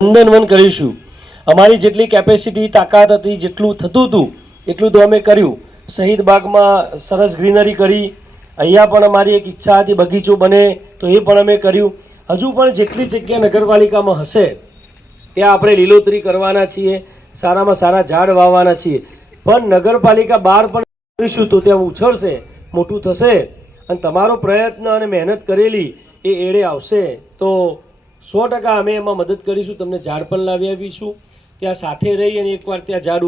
વંદનવન કરીશું। અમારી જેટલી કેપેસિટી તાકાત હતી, જેટલું થતું હતું એટલું તો અમે કર્યું। શહીદ બાગમાં સરસ ગ્રીનરી કરી, અહીંયા પણ અમારી એક ઈચ્છા હતી બગીચો બને તો એ પણ અમે કર્યું। હજુ પણ જેટલી જગ્યા નગરપાલિકામાં હશે ત્યાં આપણે લીલોતરી કરવાના છીએ, સારામાં સારા ઝાડ વાવવાના છીએ। પણ નગરપાલિકા બહાર પણ કરીશું તો ત્યાં ઉછળશે, મોટું થશે અને તમારો પ્રયત્ન અને મહેનત કરેલી એ એળે આવશે। તો 100% અમે એમાં મદદ કરીશું। તમને ઝાડ પણ લાવી આવીશું, ત્યાં સાથે રહી અને એકવાર ત્યાં ઝાડ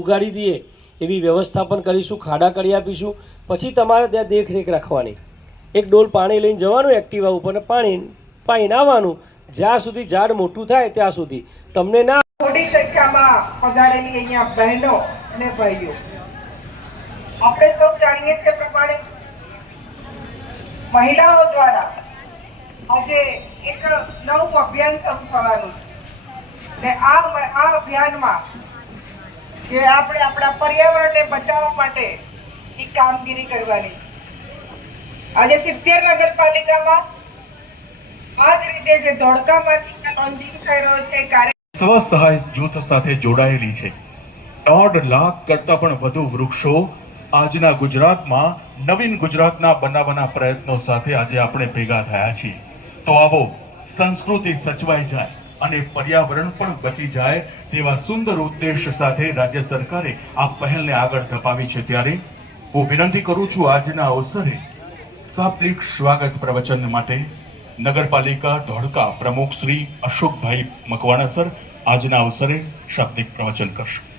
ઉગાડી દઈએ એવી વ્યવસ્થા પણ કરીશું, ખાડા કરી આપીશું। પછી તમારે ત્યાં દેખરેખ રાખવાની, એક ડોલ પાણી લઈને જવાનું એક્ટિવા ઉપર, પાણી પાઈને આવવાનું, જ્યાં સુધી ઝાડ મોટું થાય ત્યાં સુધી। તમને ના મોટી સંખ્યામાં પધારેલી અહીંયા બહેનો અને ભાઈઓ, આપણે સૌ જાણીએ છીએ પ્રમાણે મહિલાઓ દ્વારા આજે એક નવું અભિયાન શરૂ થવાનું છે ને આ અભિયાનમાં જે આપણે આપણા પર્યાવરણને બચાવવા માટે એક કામગીરી કરવાની છે। આજે 70 નગરપાલિકામાં આ જ રીતે જે ધોળકામાંથી લોન્ચિંગ થઈ રહ્યો છે કાર્ય સ્વસહાય જૂથ સાથે જોડાયેલી છે। 1.5 લાખ કરતા પણ વધુ વૃક્ષો આજના ગુજરાતમાં નવીન ગુજરાતના બનાવવાના પ્રયત્નો સાથે આજે આપણે ભેગા થયા છીએ। તો આવો સંસ્કૃતિ સચવાઈ જાય અને પર્યાવરણ પણ બચી જાય તેવા સુંદર ઉદ્દેશ સાથે રાજ્ય સરકારે આ પહેલને આગળ ધપાવી છે। ત્યારે હું વિનંતી કરું છું આજના અવસરે શાબ્દિક સ્વાગત પ્રવચન માટે નગરપાલિકા ધોળકા પ્રમુખ શ્રી અશોકભાઈ મકવાણા સર આજના અવસરે શાબ્દિક પ્રવચન કરશે।